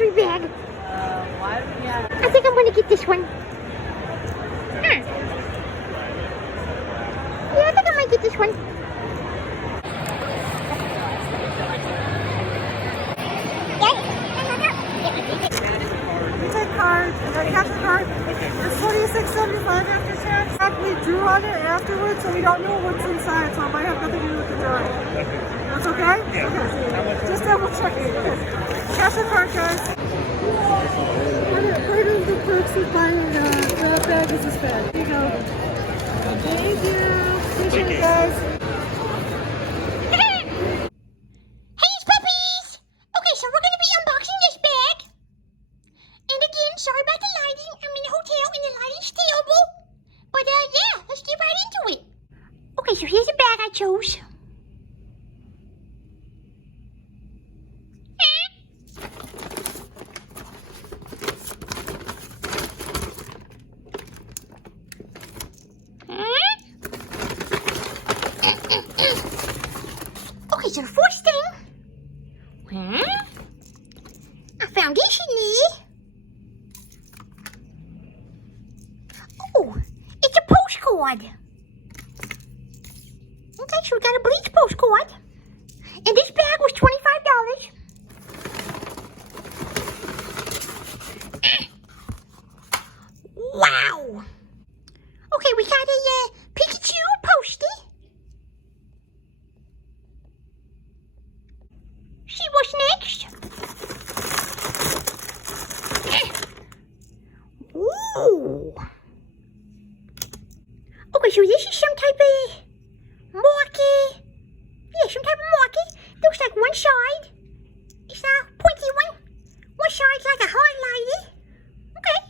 mystery bag. Why do we have... I think I'm gonna get this one. Yeah, I think I might get this one. We take card, and then cash the card. It's $26.75 after tax. We drew on it afterwards, so we don't know what's inside, so it might have nothing to do with the drawing. That's okay? Yeah. Okay. Just double checking. Cash the card, guys. Part of the perks of buying the bag is this bag. Here you go. Thank you. Appreciate it, guys. Hey, it's Puppies! Okay, so we're gonna be unboxing this bag. And again, sorry about the lighting. I'm in a hotel and the lighting's terrible. But yeah, let's get right into it. Okay, so here's the bag I chose. Okay, so the first thing, I found this in there. Oh, it's a postcard. Okay, so we got a bleach postcard. And this bag was $25. Wow. Okay, we got a Pikachu postie. See what's next? Ooh. Okay, so this is some type of marquee. Yeah, some type of marquee. Looks like one side is a pointy one. One side's like a highlighter. Okay.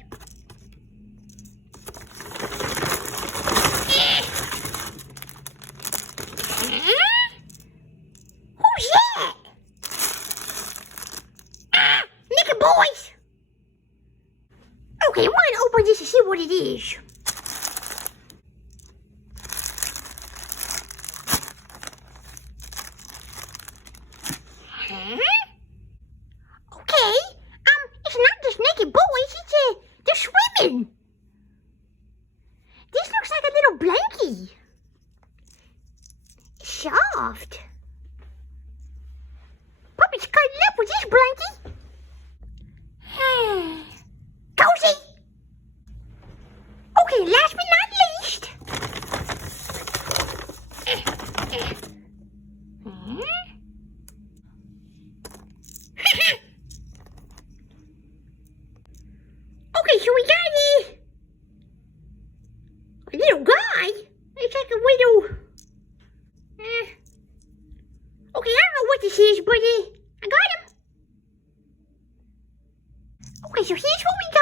Who's that? Nicky boys! Okay, I'm gonna open this to see what it is. Okay, it's not just Nicky boys, they're swimming. This looks like a little blankie. It's soft. Puppy's cuddling up with this blankie. Cozy! Okay, last but not least. Okay, so we got a little guy. It's like a little... Okay, I don't know what this is, but I got him. Okay, so here's what we got.